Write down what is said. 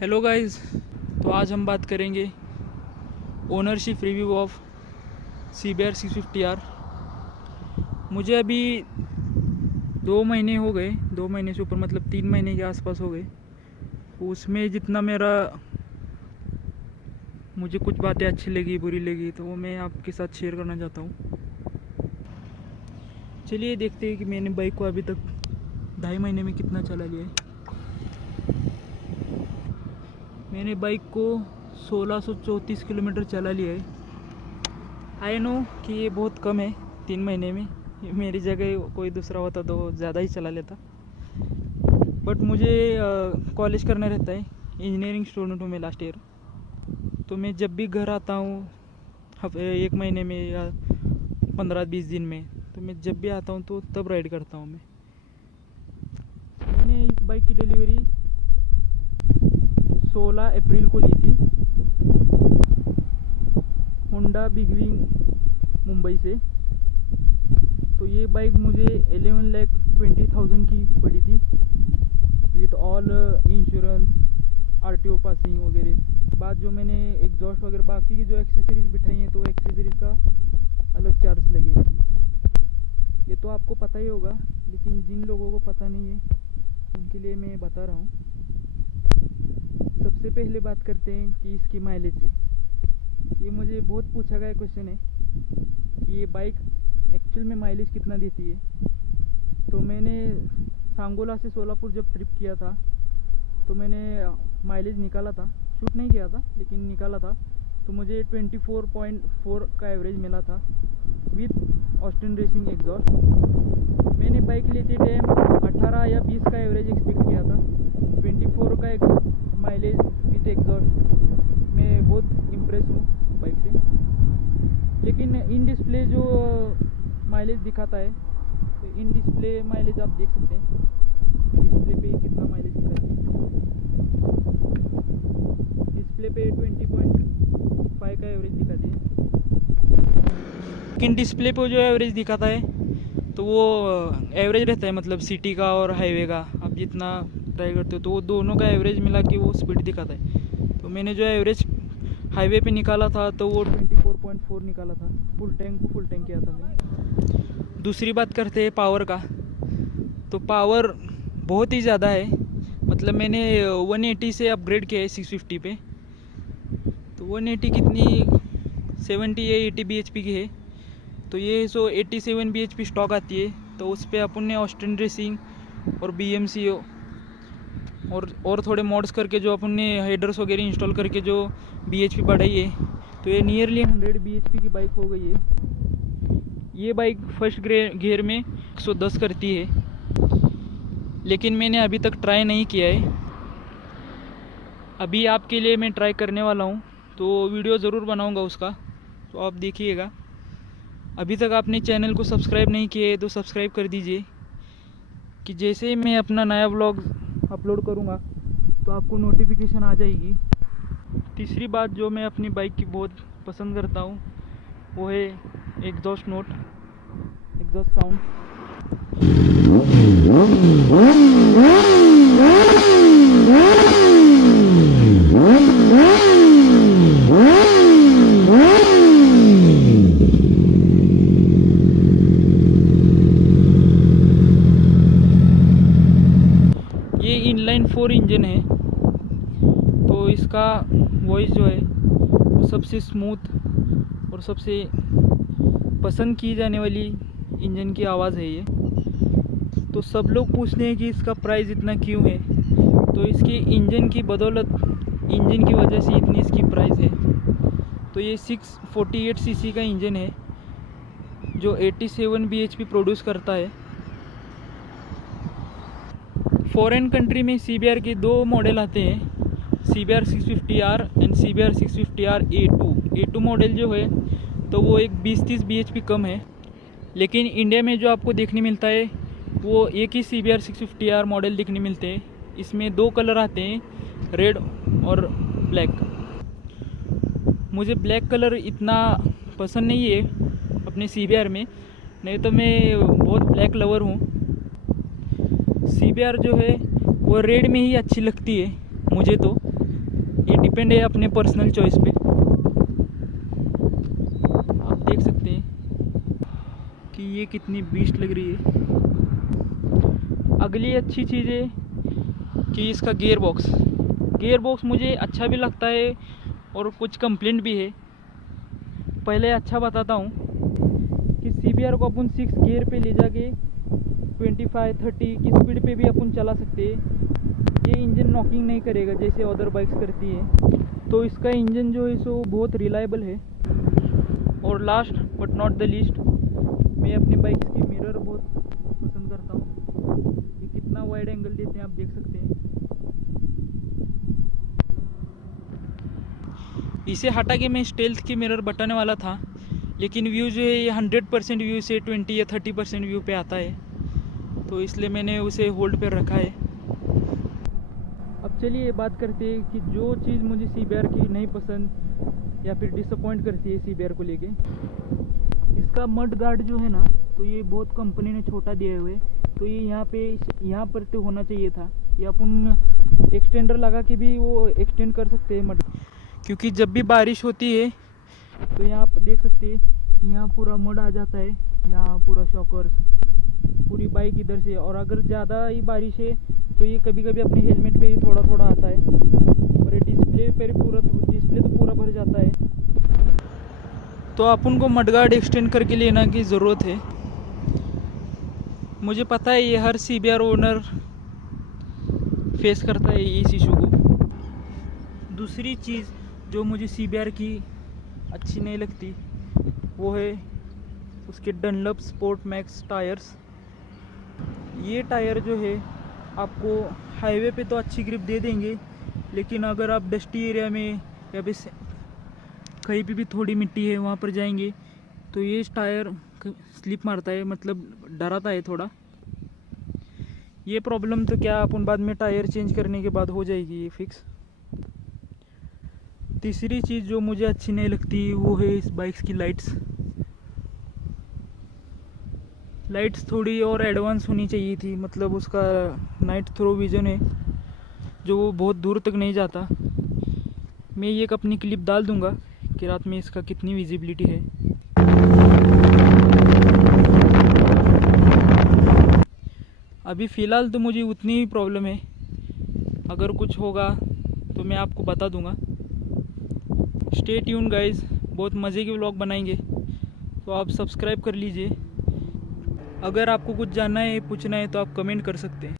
Hello guys. तो आज हम बात करेंगे ownership review of CBR 650R। मुझे अभी 2 महीने हो गए, 2 महीने से ऊपर मतलब 3 महीने के आसपास हो गए। उसमें जितना मुझे कुछ बातें अच्छी लगी बुरी लगी तो वो मैं आपके साथ शेयर करना चाहता हूँ। चलिए देखते हैं कि मैंने बाइक को अभी तक 2.5 महीने में कितना चला लिया है। मैंने बाइक को 1634 किलोमीटर चला लिया है। आई नो कि ये बहुत कम है 3 महीने में। मेरी जगह कोई दूसरा होता तो ज़्यादा ही चला लेता, बट मुझे कॉलेज करना रहता है। इंजीनियरिंग स्टूडेंट हूँ मैं, लास्ट ईयर। तो मैं जब भी घर आता हूँ 1 महीने में या 15-20 दिन में, तो मैं जब भी आता हूँ तो तब राइड करता हूँ। मैंने इस बाइक की डिलीवरी 16 अप्रैल को ली थी होंडा बिग विंग मुंबई से। तो ये बाइक मुझे 11,20,000 की पड़ी थी with all insurance, RTO passing वगैरह। बाद जो मैंने एग्जॉस्ट वगैरह बाकी की जो एक्सेसरीज बिठाई हैं तो एक्सेसरीज का अलग चार्ज लगे। ये तो आपको पता ही होगा, लेकिन जिन लोगों को पता नहीं है उनके लिए मैं बता रहा हूँ। सबसे पहले बात करते हैं कि इसकी माइलेज से। ये मुझे बहुत पूछा गया क्वेश्चन है कि ये बाइक एक्चुअल में माइलेज कितना देती है। तो मैंने सांगोला से सोलापुर जब ट्रिप किया था तो मैंने माइलेज निकाला था, शूट नहीं किया था लेकिन निकाला था। तो मुझे 24.4 का एवरेज मिला था विथ ऑस्टिन रेसिंग एग्जॉस्ट। मैंने बाइक लेते टाइम 18 या 20 का एवरेज एक्सपेक्ट किया था। 24 का एक माइलेज विथ एग्जॉस्ट, मैं बहुत इम्प्रेस हूँ बाइक से। लेकिन इन डिस्प्ले जो माइलेज दिखाता है, तो इन डिस्प्ले माइलेज आप देख सकते हैं डिस्प्ले पे कितना माइलेज दिखाती है। डिस्प्ले पे 20.5 का एवरेज दिखाती है, लेकिन डिस्प्ले पे जो एवरेज दिखाता है तो वो एवरेज रहता है, मतलब सिटी का और हाईवे का। आप जितना ट्राई करते हो तो वो दोनों का एवरेज मिला के वो स्पीड दिखाता है। तो मैंने जो एवरेज हाईवे पे निकाला था तो वो 24.4 निकाला था। फुल टैंक किया था मैंने। दूसरी बात करते हैं पावर का। तो पावर बहुत ही ज़्यादा है, मतलब मैंने 180 से अपग्रेड किया है 650 पे। तो 180 कितनी 70 या 80 bhp की है। तो ये 87 bhp स्टॉक आती है। तो उस पर अपन ने ऑस्टिन रेसिंग और BMC और थोड़े मॉड्स करके जो अपन ने हेडर्स वगैरह इंस्टॉल करके जो bhp बढ़ाई है, तो ये नियरली 100 bhp की बाइक हो गई है। ये बाइक फर्स्ट गियर में 110 करती है, लेकिन मैंने अभी तक ट्राई नहीं किया है। अभी आपके लिए मैं ट्राई करने वाला हूँ, तो वीडियो ज़रूर बनाऊँगा उसका, तो आप देखिएगा। अभी तक आपने चैनल को सब्सक्राइब नहीं किया है तो सब्सक्राइब कर दीजिए, कि जैसे ही मैं अपना नया व्लॉग अपलोड करूँगा तो आपको नोटिफिकेशन आ जाएगी। तीसरी बात जो मैं अपनी बाइक की बहुत पसंद करता हूँ वो है एग्जॉस्ट साउंड। ये इनलाइन 4 इंजन है, तो इसका वॉइस जो है वो सबसे स्मूथ और सबसे पसंद की जाने वाली इंजन की आवाज़ है ये। तो सब लोग पूछते हैं कि इसका प्राइस इतना क्यों है, तो इसके इंजन की बदौलत, इंजन की वजह से इतनी इसकी प्राइस है। तो ये 648 cc का इंजन है जो 87 bhp प्रोड्यूस करता है। फॉरेन कंट्री में CBR के 2 मॉडल आते हैं, CBR 650R and CBR 650R A2 model जो है तो वो एक 20-30 bhp कम है। लेकिन इंडिया में जो आपको देखने मिलता है वो एक ही CBR 650R मॉडल देखने मिलते हैं। इसमें 2 कलर आते हैं, रेड और ब्लैक। मुझे ब्लैक कलर इतना पसंद नहीं है अपने CBR में, नहीं तो मैं बहुत ब्लैक लवर हूँ। CBR जो है वो रेड में ही अच्छी लगती है मुझे तो, ये डिपेंड है अपने पर्सनल चॉइस पे। आप देख सकते हैं कि ये कितनी बीस्ट लग रही है। अगली अच्छी चीज़ है कि इसका गियर बॉक्स मुझे अच्छा भी लगता है और कुछ कंप्लेंट भी है। पहले अच्छा बताता हूँ कि CBR को अपन 6 गियर पे ले जाके 25-30 की स्पीड पे भी अपन चला सकते हैं। ये इंजन नॉकिंग नहीं करेगा जैसे अदर बाइक्स करती है। तो इसका इंजन जो है सो बहुत रिलायबल है। और last but not the least, मैं अपनी बाइक्स की मिरर बहुत पसंद करता हूँ। ये कितना वाइड एंगल देते हैं आप देख सकते हैं। इसे हटा के मैं स्टेल्थ की मिरर बटाने वाला था, लेकिन व्यू जो है ये 100% व्यू से 20 या 30% व्यू पे आता है, तो इसलिए मैंने उसे होल्ड पर रखा है। अब चलिए बात करते हैं कि जो चीज़ मुझे CBR की नहीं पसंद या फिर डिसअपॉइंट करती है CBR को लेके। इसका मड गार्ड जो है ना, तो ये बहुत कंपनी ने छोटा दिया हुए, तो ये यहाँ पर तो होना चाहिए था। ये अपन एक्सटेंडर लगा के भी वो एक्सटेंड कर सकते हैं मड, क्योंकि जब भी बारिश होती है तो यहाँ पर देख सकते हैं कि यहाँ पूरा मड आ जाता है, यहाँ पूरा शॉकर्स, पूरी बाइक इधर से। और अगर ज़्यादा ही बारिश है तो ये कभी कभी अपने हेलमेट पे ही थोड़ा थोड़ा आता है, और ये डिस्प्ले तो पूरा भर जाता है। तो अपन को मडगार्ड एक्सटेंड करके लेना की ज़रूरत है। मुझे पता है ये हर CBR ओनर फेस करता है इस इशू को। दूसरी चीज़ जो मुझे CBR की अच्छी नहीं लगती वो है उसके डनलप स्पोर्ट मैक्स टायर्स। ये टायर जो है आपको हाईवे पे तो अच्छी ग्रिप दे देंगे, लेकिन अगर आप डस्टी एरिया में या फिर कहीं भी थोड़ी मिट्टी है वहाँ पर जाएंगे तो ये टायर स्लिप मारता है, मतलब डराता है थोड़ा। ये प्रॉब्लम तो क्या अपन बाद में टायर चेंज करने के बाद हो जाएगी ये फिक्स। तीसरी चीज़ जो मुझे अच्छी नहीं लगती वो है इस बाइक्स की लाइट्स थोड़ी और एडवांस होनी चाहिए थी। मतलब उसका नाइट थ्रो विज़न है जो वो बहुत दूर तक नहीं जाता। मैं ये एक अपनी क्लिप डाल दूंगा कि रात में इसका कितनी विजिबिलिटी है। अभी फ़िलहाल तो मुझे उतनी ही प्रॉब्लम है, अगर कुछ होगा तो मैं आपको बता दूंगा। स्टे ट्यून गाइज, बहुत मज़े के व्लॉग बनाएंगे, तो आप सब्सक्राइब कर लीजिए। अगर आपको कुछ जानना है पूछना है तो आप कमेंट कर सकते हैं।